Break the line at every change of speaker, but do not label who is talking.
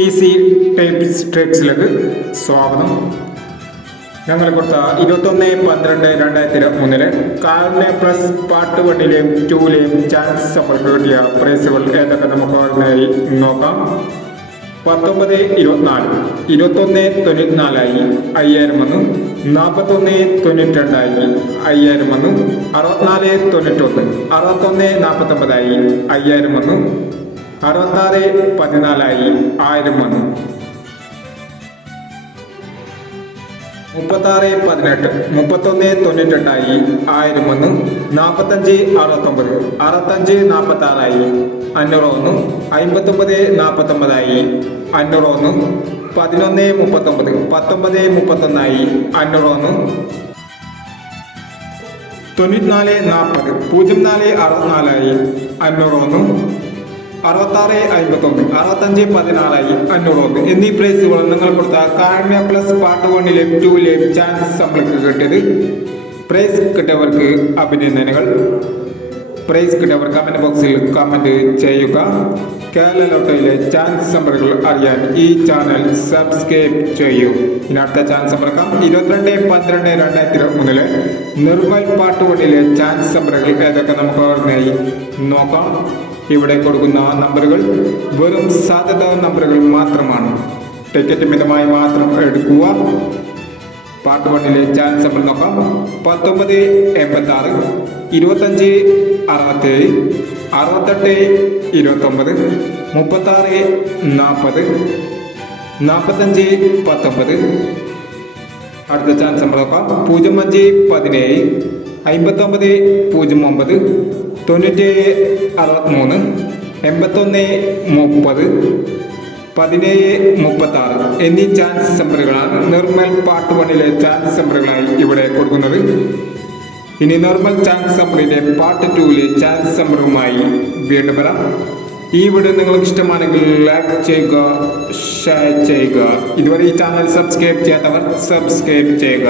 Easy types ട്രിക്സിലേക്ക് സ്വാഗതം. ഞങ്ങൾ കൊടുത്ത ഇരുപത്തൊന്ന് പന്ത്രണ്ട് രണ്ടായിരത്തി മൂന്നിൽ കാറിനെ പ്ലസ് പാട്ട് വണ്ടിയിലെയും ടൂലെയും ചാൻസ് സമ്പർക്ക് കിട്ടിയ പ്രൈസുകൾ ഏതൊക്കെ നമുക്ക് ഓരോന്നായി നോക്കാം. പത്തൊമ്പത് ഇരുപത്തിനാല്. ഇരുപത്തൊന്ന് തൊണ്ണൂറ്റിനാലായി അയ്യായിരം വന്നു. നാൽപ്പത്തൊന്ന് തൊണ്ണൂറ്റി രണ്ടായി അയ്യായിരം വന്നു. അറുപത്തിനാല് തൊണ്ണൂറ്റൊന്ന്. അറുപത്തൊന്ന് നാൽപ്പത്തൊമ്പതായി അയ്യായിരം വന്നു. അറുപത്താറ് പതിനാലായി ആയിരം വന്നു. മുപ്പത്താറ് പതിനെട്ട് മുപ്പത്തൊന്ന് തൊണ്ണൂറ്റെട്ടായി ആയിരം ഒന്ന് നാൽപ്പത്തഞ്ച് അറുപത്തൊമ്പത് അറുപത്തഞ്ച് നാൽപ്പത്തി ആറായി അഞ്ഞൂറ് ഒന്ന് അമ്പത്തൊമ്പത് നാൽപ്പത്തൊമ്പതായി അഞ്ഞൂറ് ഒന്ന് പതിനൊന്ന് മുപ്പത്തൊമ്പത് പത്തൊമ്പത് മുപ്പത്തൊന്നായി അഞ്ഞൂറ് ഒന്ന് തൊണ്ണൂറ്റിനാല് നാൽപ്പത് പൂജ്യം നാല് അറുപത്തിനാലായി അഞ്ഞൂറ് ഒന്ന് അറുപത്താറ് അമ്പത്തൊന്ന് അറുപത്തഞ്ച് പതിനാറായി അഞ്ഞൂറ് ഒന്ന് എന്നീ പ്രൈസുകൾ നിങ്ങൾ കൊടുത്ത കാരണ്യ പ്ലസ് പാർട്ട് വണ്ണിലെയും ടൂവിലെയും ചാൻസ് നമ്മൾക്ക് കിട്ടിയത് പ്രൈസ് കിട്ടിയവർക്ക് അഭിനന്ദനങ്ങൾ. പ്രൈസ് കിട്ടിയവർ കമന്റ് ബോക്സിൽ കമന്റ് ചെയ്യുക. കേരള ലോട്ടറിയിലെ ചാൻസ് നമ്പറുകൾ അറിയാൻ ഈ ചാനൽ സബ്സ്ക്രൈബ് ചെയ്യൂ. ഇനി അടുത്ത ചാൻസ് നമ്പറക്കാം ഇരുപത്തിരണ്ട് പന്ത്രണ്ട് രണ്ടായിരത്തി ഇരുപത്തി മൂന്നിലെ നിർമ്മൽ പാട്ടുവണ്ടിയിലെ ചാൻസ് നമ്പറുകൾ ഏതൊക്കെ നമുക്ക് ഓർമ്മയായി? നോക്കാം. ഇവിടെ കൊടുക്കുന്ന നമ്പറുകൾ വെറും സാധ്യതാ നമ്പറുകൾ മാത്രമാണ്. ടിക്കറ്റ് മിതമായി മാത്രം എടുക്കുക. പാർട്ട് വണ്ണിലെ ചാൻസ് നമ്പർ നോക്കാം പത്തൊമ്പത് എൺപത്തി ആറ് ഇരുപത്തഞ്ച് അറുപത്തേഴ് അറുപത്തെട്ട് ഇരുപത്തൊമ്പത് മുപ്പത്താറ് നാൽപ്പത് നാൽപ്പത്തഞ്ച് പത്തൊമ്പത്. അടുത്ത ചാൻസ് നമ്പർ നോക്കാം പൂജ്യം അഞ്ച് പതിനേഴ് അമ്പത്തൊമ്പത് പൂജ്യം ഒമ്പത്. തൊണ്ണൂറ്റേഴ് അറുപത്തിമൂന്ന് എൺപത്തൊന്ന് മുപ്പത് പതിനേഴ് മുപ്പത്താറ് എന്നീ ചാൻസ് നമ്പറുകളാണ് നിർമ്മൽ പാർട്ട് വണ്ണിലെ ചാൻസ് നമ്പറുകളായി ഇവിടെ കൊടുക്കുന്നത്. ഇനി നോർമൽ ചാൻസ് നമ്പറിന്റെ പാർട്ട് ടൂവിലെ ചാൻസ് നമ്പറുമായി വീണ്ടും വരാം. ഈ വീഡിയോ നിങ്ങൾക്ക് ഇഷ്ടമാണെങ്കിൽ ലൈക്ക് ചെയ്യുക ഷെയർ ചെയ്യുക. ഇതുവരെ ഈ ചാനൽ സബ്സ്ക്രൈബ് ചെയ്യാത്തവർ സബ്സ്ക്രൈബ് ചെയ്യുക.